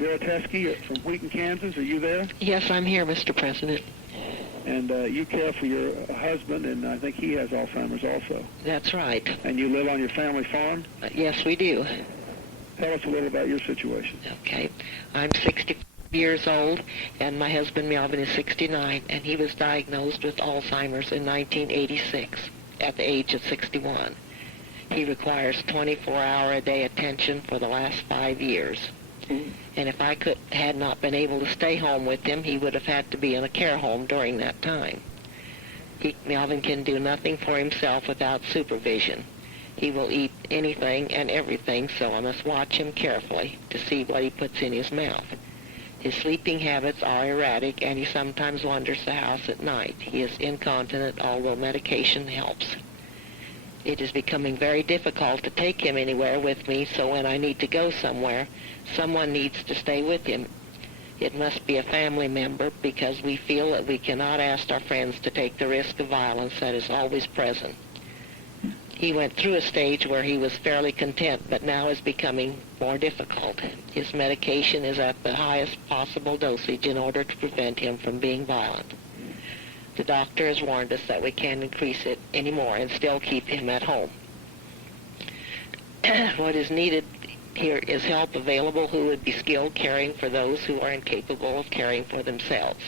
Vera Teskey from Wheaton, Kansas. Are you there? Yes, I'm here, Mr. President. And you care for your husband, and I think he has Alzheimer's also. That's right. And you live on your family farm? Yes, we do. Tell us a little about your situation. Okay. I'm 60 years old, and my husband Melvin is 69, and he was diagnosed with Alzheimer's in 1986 at the age of 61. He requires 24-hour-a-day attention for the last 5 years. And if I had not been able to stay home with him, he would have had to be in a care home during that time. Melvin can do nothing for himself without supervision. He will eat anything and everything, so I must watch him carefully to see what he puts in his mouth. His sleeping habits are erratic, and he sometimes wanders the house at night. He is incontinent, although medication helps. It is becoming very difficult to take him anywhere with me, so when I need to go somewhere, someone needs to stay with him. It must be a family member, because we feel that we cannot ask our friends to take the risk of violence that is always present. He went through a stage where he was fairly content, but now is becoming more difficult. His medication is at the highest possible dosage in order to prevent him from being violent. The doctor has warned us that we can't increase it anymore and still keep him at home. What is needed here is help available who would be skilled caring for those who are incapable of caring for themselves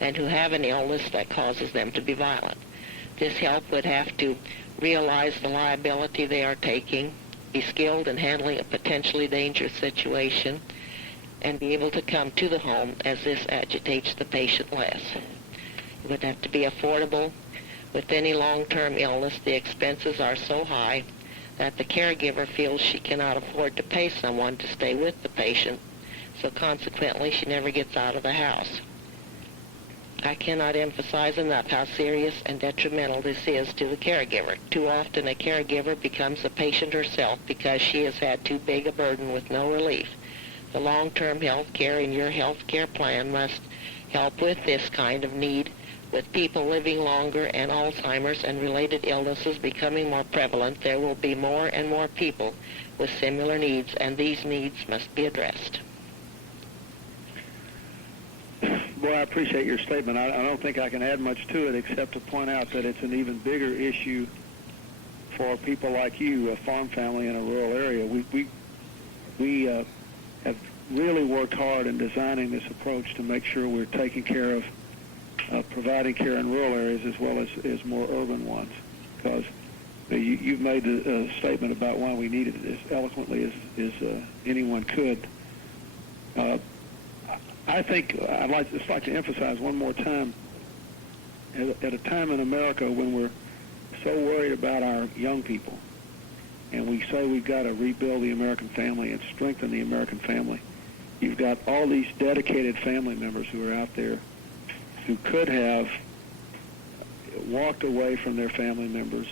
and who have an illness that causes them to be violent. This help would have to realize the liability they are taking, be skilled in handling a potentially dangerous situation, and be able to come to the home as this agitates the patient less. It would have to be affordable. With any long-term illness, the expenses are so high that the caregiver feels she cannot afford to pay someone to stay with the patient, so consequently she never gets out of the house. I cannot emphasize enough how serious and detrimental this is to the caregiver. Too often a caregiver becomes a patient herself because she has had too big a burden with no relief. The long-term health care in your health care plan must help with this kind of need. With people living longer and Alzheimer's and related illnesses becoming more prevalent, there will be more and more people with similar needs, and these needs must be addressed. Boy, I appreciate your statement. I don't think I can add much to it except to point out that it's an even bigger issue for people like you, a farm family in a rural area. We have really worked hard in designing this approach to make sure we're taking care of providing care in rural areas as well as more urban ones, because you've made a statement about why we need it as eloquently as anyone could. I think I'd just like to emphasize one more time, at a time in America when we're so worried about our young people, and we say we've got to rebuild the American family and strengthen the American family, you've got all these dedicated family members who are out there who could have walked away from their family members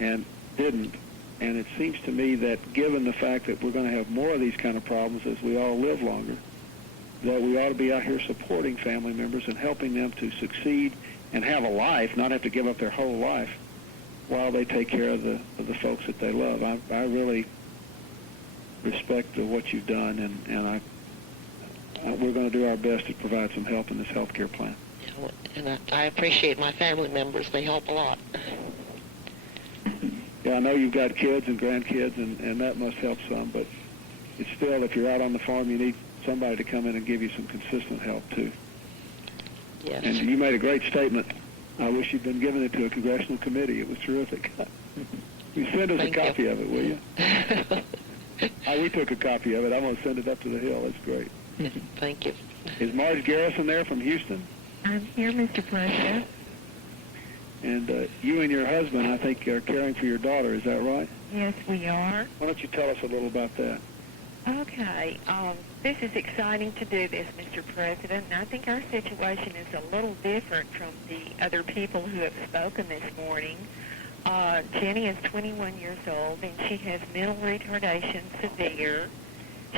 and didn't. And it seems to me that given the fact that we're going to have more of these kind of problems as we all live longer, that we ought to be out here supporting family members and helping them to succeed and have a life, not have to give up their whole life while they take care of the folks that they love. I really respect what you've done, and we're going to do our best to provide some help in this health care plan. And I appreciate my family members. They help a lot. Yeah, I know you've got kids and grandkids, and that must help some, but it's still, if you're out on the farm, you need somebody to come in and give you some consistent help, too. Yes. And you made a great statement. I wish you'd been giving it to a congressional committee. It was terrific. You send us a copy of it, will you? We took a copy of it. I'm going to send it up to the Hill. It's great. Thank you. Is Marge Garrison there from Houston? I'm here, Mr. President. And you and your husband, I think, are caring for your daughter. Is that right? Yes, we are. Why don't you tell us a little about that? Okay. This is exciting to do this, Mr. President, and I think our situation is a little different from the other people who have spoken this morning. Jenny is 21 years old, and she has mental retardation severe.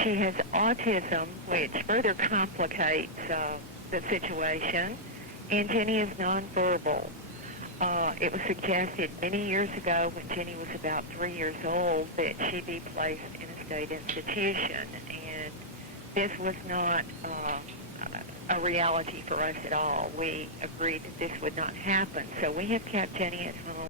She has autism, which further complicates the situation, and Jenny is nonverbal. It was suggested many years ago when Jenny was about 3 years old that she be placed in a state institution, and this was not a reality for us at all. We agreed that this would not happen. So we have kept Jenny at home.